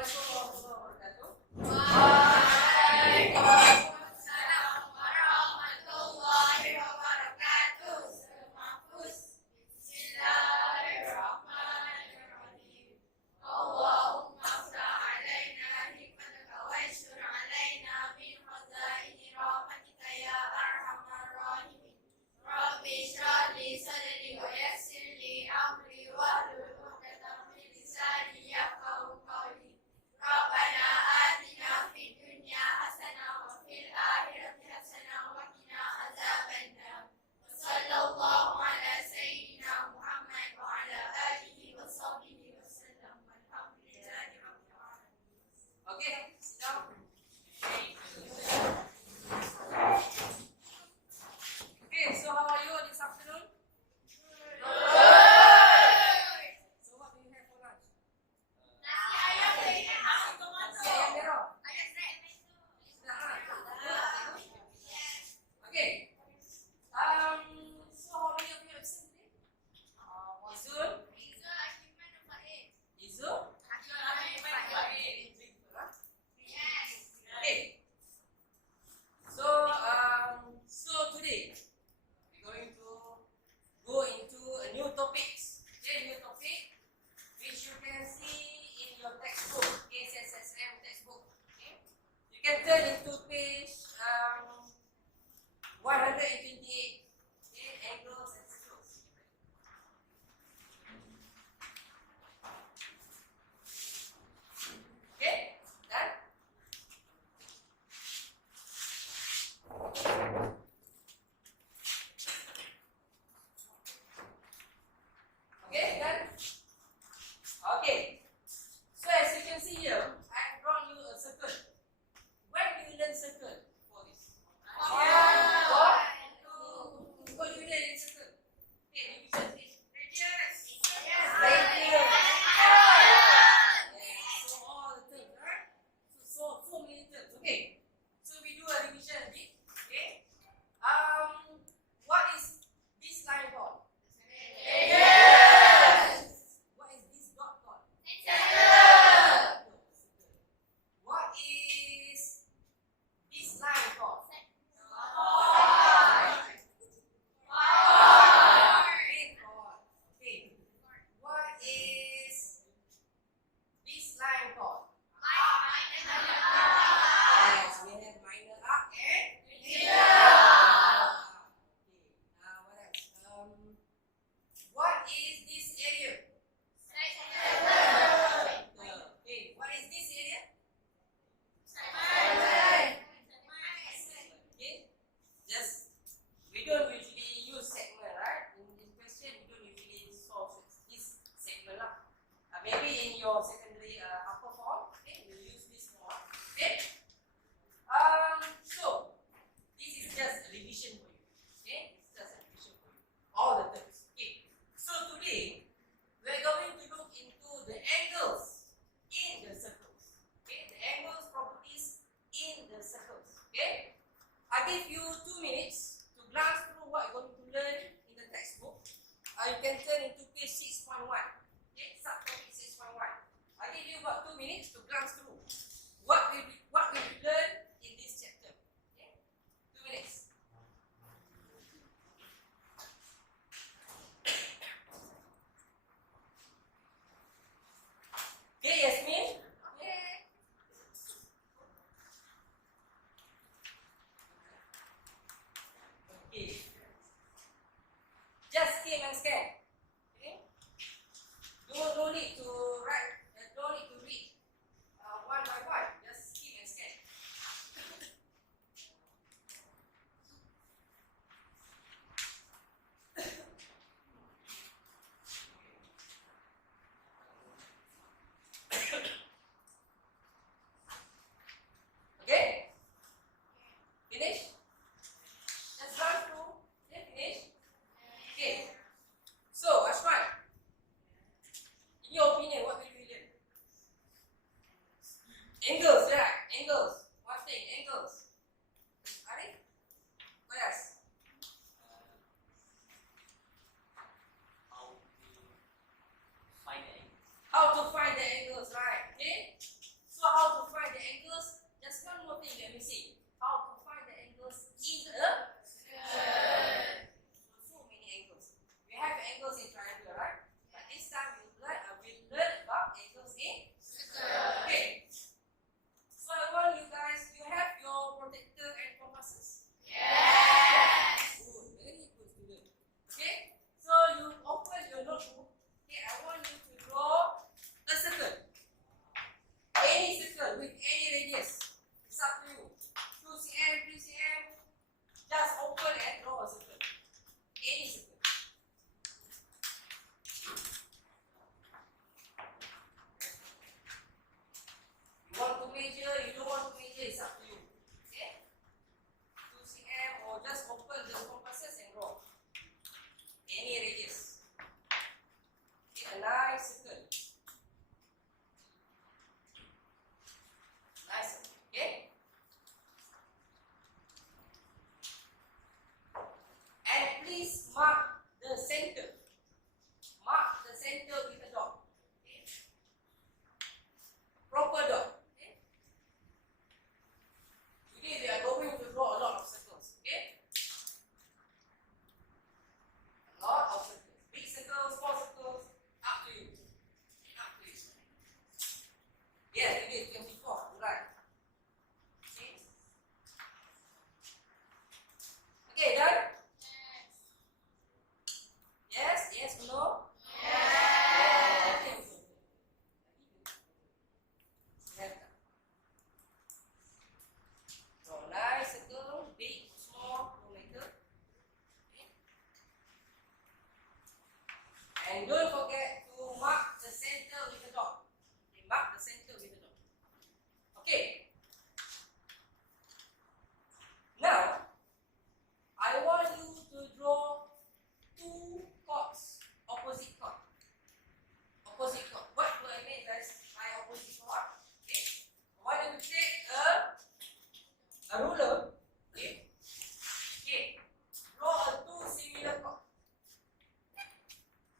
Waalaikumsalam warahmatullahi wabarakatuh. Mahfuz. Bismillahirrahmanirrahim. Allahumma ftah alaina hikmataka wa yashkur alaina min khazaini rahmatika ya arhamar rahimin. Rabbi shrah li sadri wa yassir li amri wahlul 'uqdatam min lisani yafqahu qawli. Rabbana atina fid dunya hasanah wa fil akhirati hasanah wa qina adzabannar. Sallallahu ala sayyidina Muhammad wa ala alihi wa sahbihi wa sallam. Walhamdulillahi rabbil alamin. Okay, sit down. Okay, so how are you this afternoon? So what do you have for lunch? Nasi ayam dengan nasi tomato. Ayam merah. Ayam snack. Okay. So how many of you absent today? Izul? Izzul Hakiman Faid. Izul? Hakiman Faid. Yes. Okay. So today we're going to go into a new topics. Okay, new topic which you can see in your textbook, KSSM textbook. Okay. You can turn into page 128. Okay, angles and circles. Okay, done. Okay, done. Okay. So as you can see here, I brought you a circle. When do you learn circle for this? What do you learn in circle? Okay, division. So all the terms, right? So many terms. Okay. So we do a division a bit. Okay. What is this line called? What is this dot called? What is this line called? Red chord. Okay. What is this line called? Yes, we have minor arc and okay. Now what else? What is this area? Okay. What is this area? Okay. Just we don't usually use segment, right? In question, we don't usually solve this segment lah. Maybe in your secondary upper form, okay, we'll use this more. Okay. So this is just a revision for you. Okay, it's just a revision for you. All the terms. Okay. So today we're going to look into the angles in the circles. Okay, the angles properties in the circles. Okay. I give you 2 minutes to glance through what you're going to learn in the textbook. You can turn into page 6.1. Okay, subtopic 6.1. I give you about 2 minutes to glance through what we learn in this chapter. Okay, 2 minutes. Okay, Yasmin. Okay. Just skim and scan. Okay. No need to write. No need to read one by one. Just skim and scan. Okay. Finish. Just run through. Okay, finish. Okay. So, Ashman, in your opinion, what will you learn? Angles, right? Angles. One thing, angles. Arif? What else? How to find the angle. How to find the angles, right? Okay. with any radius. It's up to you. 2 cm, 3 cm. Just open and draw a circle. Any circle. You want to measure, you don't want to measure, it's up to you. Okay? 2 cm or just open the compasses and draw. Any radius. Okay, a nice circle. Nice circle. Okay? And please mark the center. Mark the center with a dot. Okay? Proper dot. Okay? Today we are going to draw a lot of circles. Okay? A lot of circles. Big circles, small circles. Up to you. Up to you. Yes, today is 24. Right. Okay? Okay, done? Yes, yes, no? Okay. So nice circle, big, small, no matter. Okay. And don't forget to mark the center with a dot. Okay, mark the center with a dot. Okay. Now, I want you to draw two chords, opposite chord. Opposite chord. What do I mean by opposite chord? Okay. I want you to take a ruler. Okay. Okay. Draw a two similar chord.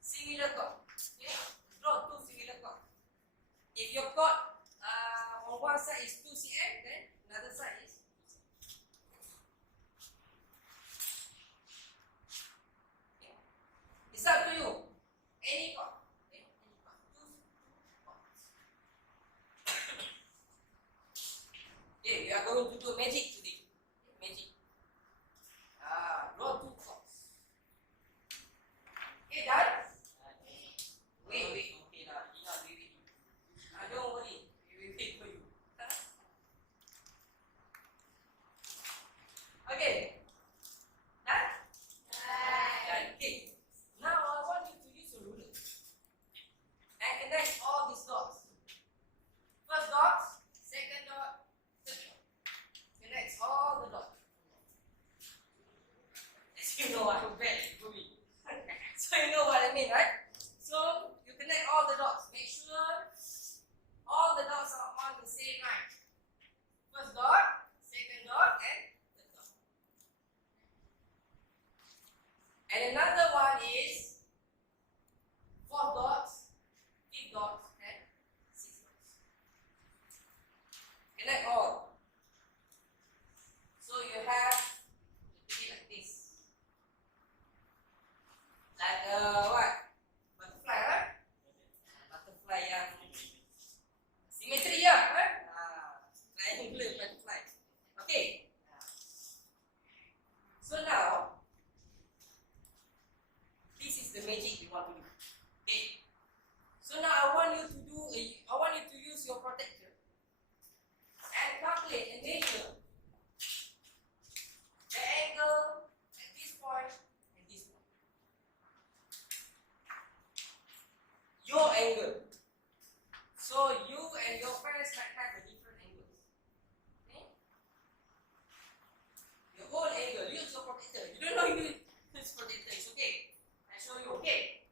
Similar chord. Okay. Draw two similar chord. If your chord on one side is 2 cm, then another side is 2 cm. Okay. It's up to you. Any chord. Okay. Any chord. Two chords. Okay, we are going to do magic today. Magic. Draw two chords. Okay, done? Wait. Okay, now, wait. Don't worry. We will wait for you. Okay. Done? Done. Okay. Now I want you to use a ruler and connect all these dots. First dot, second dot, third dot. Connect all the dots. As you know, I'm bad for me. So you know what I mean, right? So you connect all the dots. Make sure all the dots are on the same line. First dot, second dot, and third dot. And another one is 4 dots, 5 dots, and 6 dots. Connect all. So you have to do it like this. Like what? Butterfly, right? Butterfly yang symmetry ya, right? Triangular butterfly. Okay. So now, this is the magic we want to do. Okay. So now I want you to use your protector and calculate and measure the angle at this point and this point. Your angle. So you and your friends might have a different angles. Okay? Your whole angle. Use your protector. You don't know you use protector. It's okay. I show you. Okay.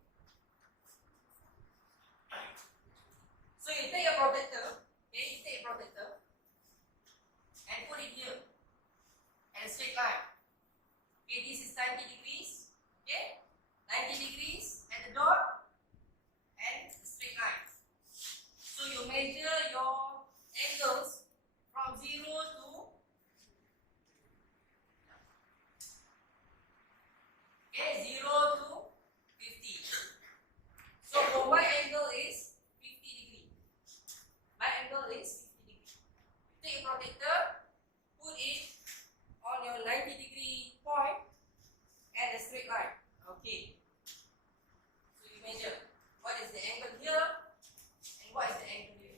So you take a protector. Okay. You take a protector and put it here and a straight line. Okay. This is 90 degrees. Okay. 90 degrees at the dot and the straight line. So you measure your angles from 0 to okay, 0 to 50. So for my angle is 50 degree. My angle is 50 degree. Take a protector, put it on your 90 degree point and a straight line. Okay. So you measure what is the angle here and what is the angle here.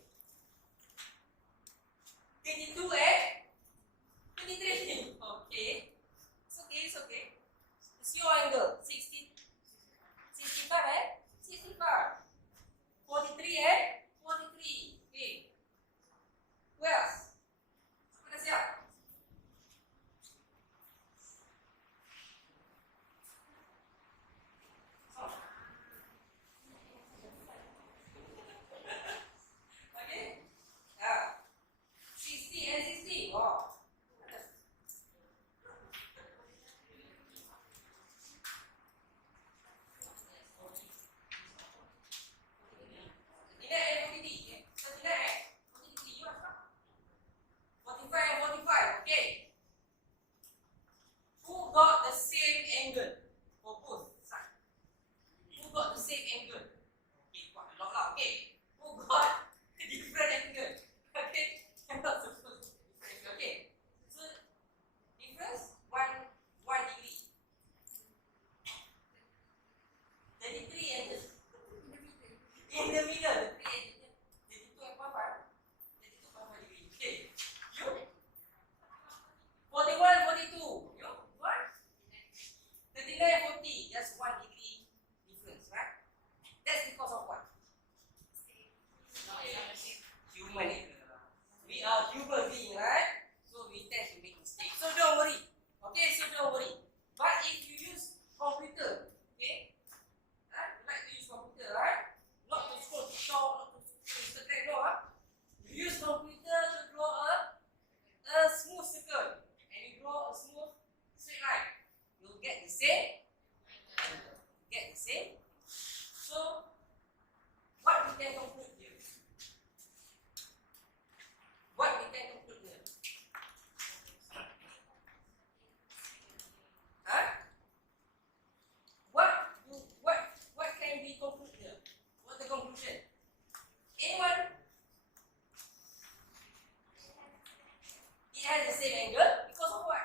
same angle because of what?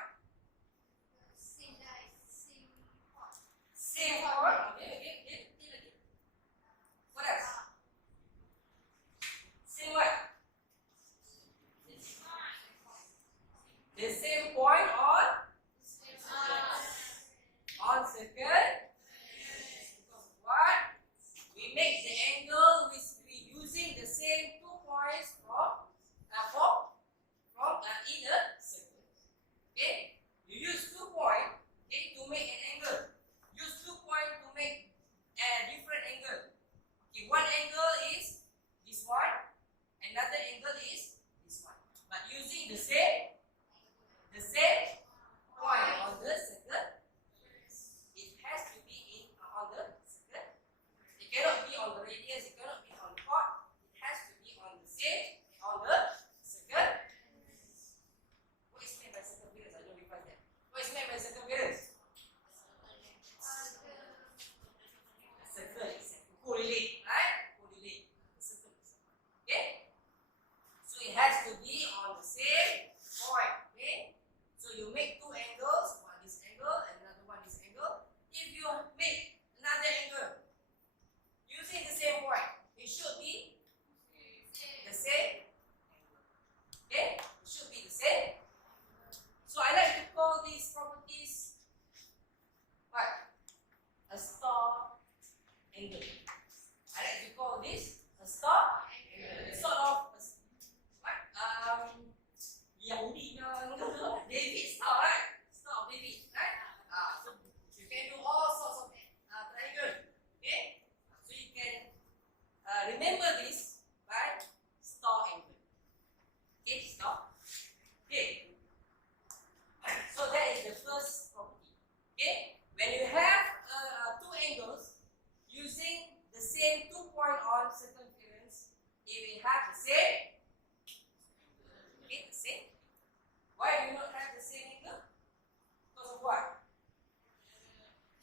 Same point. Same point. Okay. What else? Same what? The same point on circle. Because what? We make the angle with using the same 2 points from in a circle. Okay? You use 2 points, okay, to make an angle. Use 2 points to make a different angle. Okay, one angle is this one, another angle is this one. But using the same point on the circle, it has to be on the circle. It cannot be on the radius, it cannot be on the chord. It has to be on the circle. What is meant by circumference? I don't define that. What is meant by circumference? Circle is correlate, right? Correlate. Circle. Okay? So it has to be on the same point. Okay? So you make 2 angles, one this angle, another one this angle. If you make another angle using the same point, it should be the same angle. Okay? It should be the same. So I like to call these properties what? A star angle. I like to call this a star angle. It's sort of a, what? Yahudi David star, right? Star of David, right? So you can do all sorts of triangle. Okay? So you can remember this by star angle. Okay, star. Okay. So that is the first property. Okay? When you have 2 angles using the same 2 point on circumference, it will have the same. Okay, the same. Why do you not have the same angle? Because of what?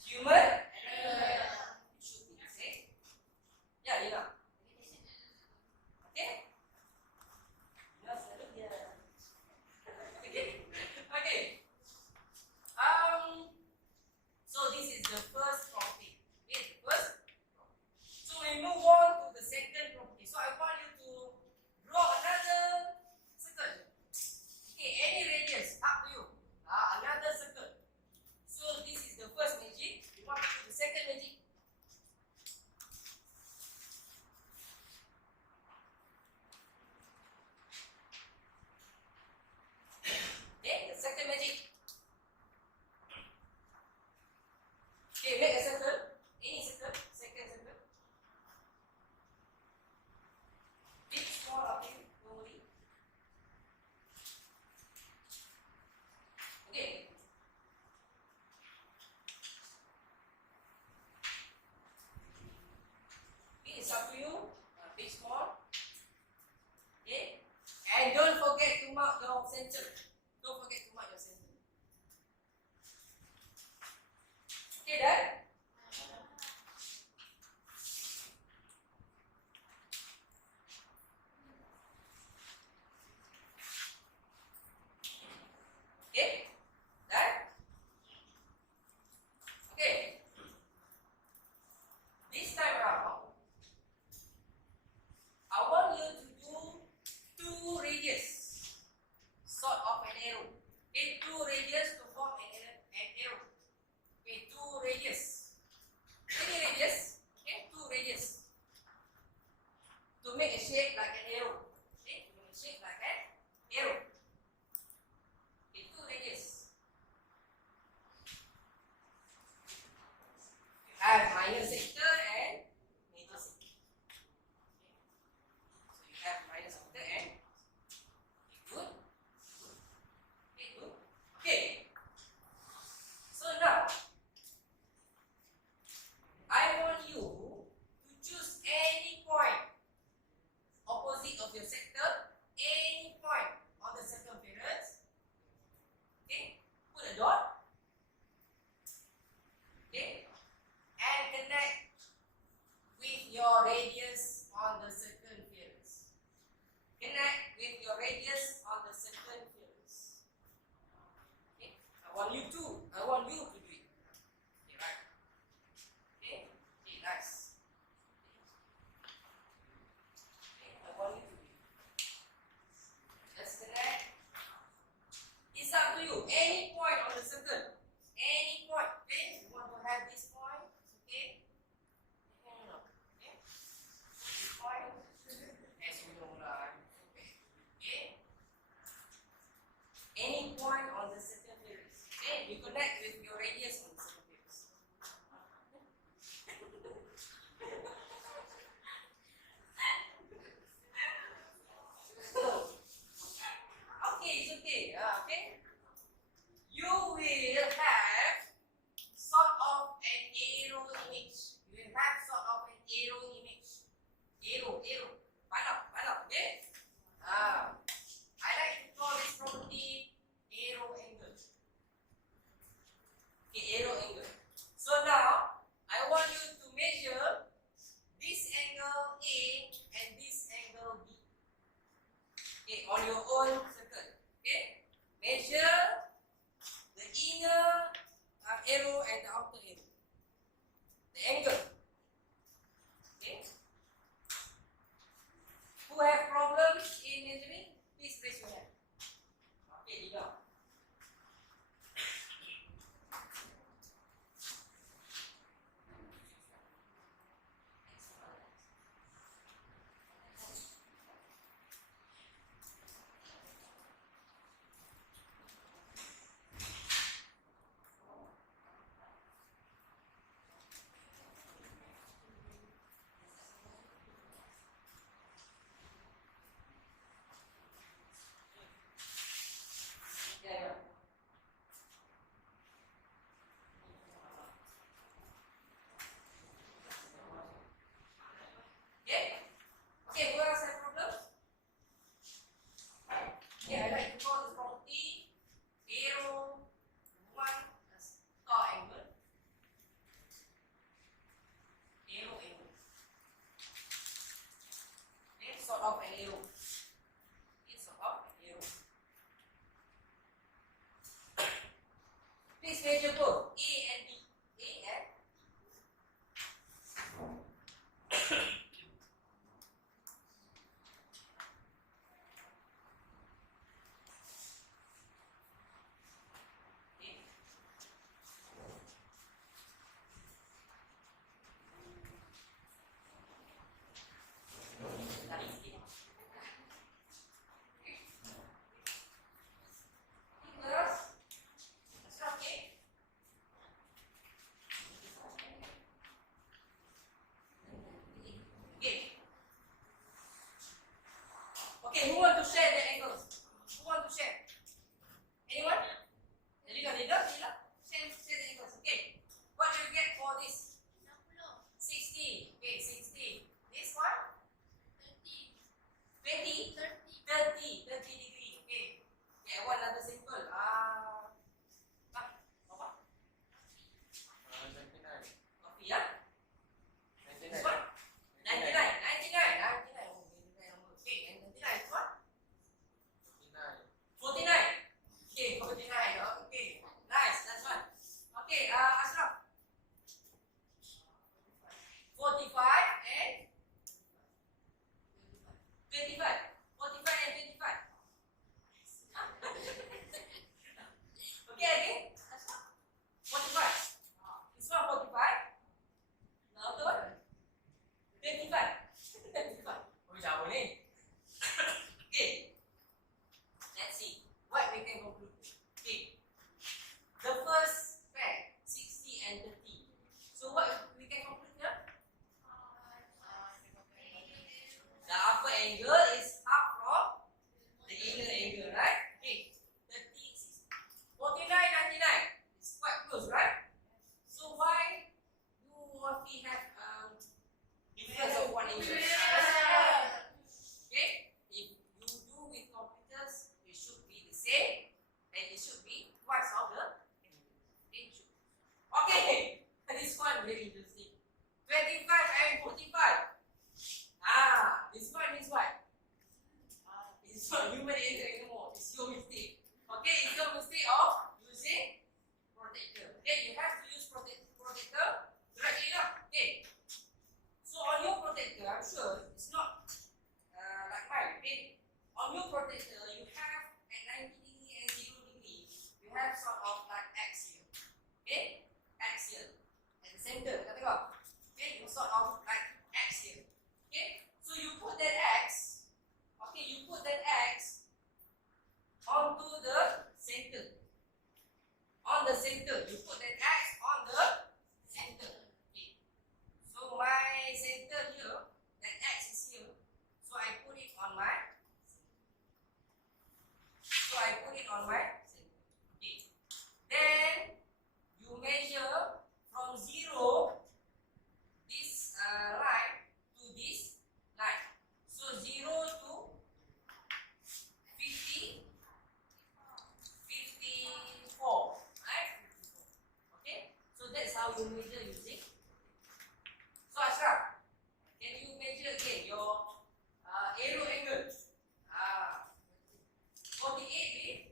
Human error. It should be the same. Yeah, Lina. Okay? Lina selalu dia. Okay. So this is the first property. Okay, the first property. So we move on to the second property. So I want you to draw another circle. Okay, any radius, up to you. Another circle. So this is the first magic. We want to do the second magic. Okay, the second magic. Okay, make a circle. Any circle, second circle. Big, small, up to you. Don't worry. Okay. Okay, it's up to you. Big, small. Okay. And don't forget to mark your center. Don't forget to mark your center. Okay, done? Okay, done? Okay. This time around, I want you to do 2 radius, sort of an arrow. Okay, 2 radius to form an arrow. Okay, 2 radius. Any radius? Okay, 2 radius. To make a shape like an arrow. Okay, to make a shape like an arrow. Okay, 2 radius. You have minor sector and major sector. Okay. So you have minor sector and good. Okay, good. Okay. So now I want you to choose any point opposite of your sector, any point on the circumference. Okay, put a dot. Okay, and connect with your radius on the circumference. Connect with your radius on the circumference. Okay, okay. You will have sort of an arrow image. You will have sort of an arrow image. Arrow. Panah, okay? I like to call this property arrow angle. Okay, arrow angle. So now, I want you to measure this angle A and this angle B. Okay, on your own circle. Okay, measure the inner arrow and the outer arrow. The angle. Okay. Who have problems in measuring? Please raise your hand. Okay, Ida. Yeah. Okay. Okay, who else have problems? Yeah, I like to call this property arrow one star angle. Arrow angle. Okay, sort of an arrow. Okay, sort of an arrow. Please measure both A and B. A and A. That is A. Plus, that's okay. Okay. Okay, who want to share the angles? Who want to share? Anyone? Lila. Share the angles. Okay. What do you get for this? 60. Okay, 60. This one? 20? 30 degree. Okay. Okay, I want another simple. Apa? Coffee, yeah? This one? 99. Oh, 99. Okay, and 99 is what? 49. Okay, 49. Okay, nice. That's one. Okay, Ashraf. 45 and 25. 45 and 25. Okay, again. 45. This one 45. Now the one? 25. 25. Oh, jauh ni. Okay. Let's see what we can conclude. Okay. The first pair, 60 and 30. So what we can conclude here? The upper angle is half from the inner angle, right? Okay. 30, 60. 49, 99. It's quite close, right? So why do we have difference of 1 inch? Okay? If you do with computers, it should be the same and it should be twice of the inch. Okay, this one very interesting. 25 and 45. This one is what? It's not human error anymore. It's your mistake. Okay, it's your mistake of using protector. Okay, you have to use protector correctly now. Okay. So on your protector, I'm sure it's not like mine. Okay. On your protector, you have at 90 degree and 0 degree, you have sort of like axial. Okay? Axial. At the center, kita tengok. Okay, you sort of like axial. Okay? So you put that X, okay, you put that X it on my center. Okay. Then you measure from 0 this line to this line. So 0 to 50, 54, right? 54. Okay. So that's how you measure using. So Ashraf, can you measure again your arrow angle? 48 with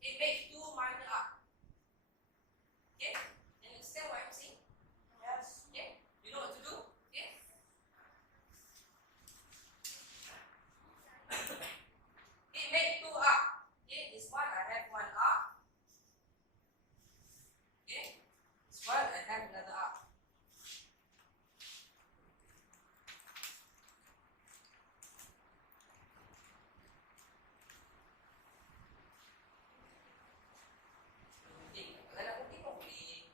it makes two minor arcs. Okay? You understand what I'm saying? Yes. Okay? You know what to do? Okay? It makes two arcs. Okay? This one I have one arc. Okay? This one I have another arc. Kalau nak putih pun boleh.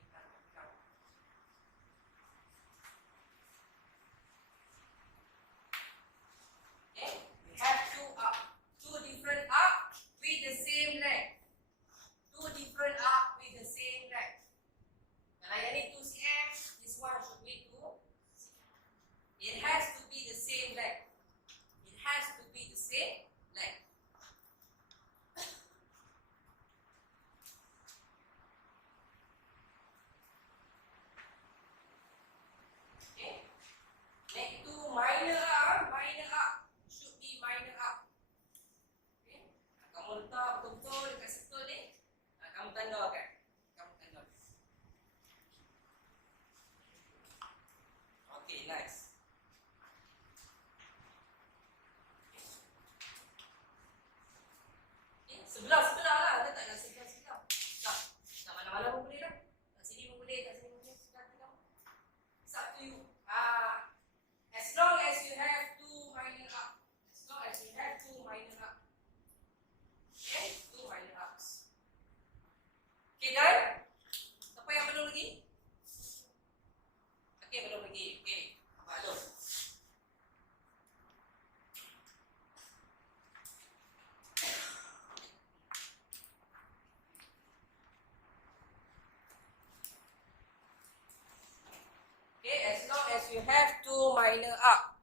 Okay? We have two different arcs with the same length. Two different arcs with the same length. Kalau yang ni 2 cm, this one should be 2 cm. It has to be the same length. It has to be the same length. Okay? Make two minor arc should be minor arc. Okay? Kamu letak betul-betul dekat circle ni, kamu tandakan. Kamu tandakan. Okay, nice. Okay, sebelah-sebelah lah, letaklah sebelah-sebelah. Tak mana-mana pun boleh lah. Kat sini pun boleh, kat sini pun boleh. Sebelah tengah. It's up to you. As long as you have two minor arcs. As long as you have two minor arcs. Okay, two minor arcs. Okay, done? Siapa yang belum lagi? Okay, belum lagi. Okay, maklum. Okay, as long as you have two minor arcs.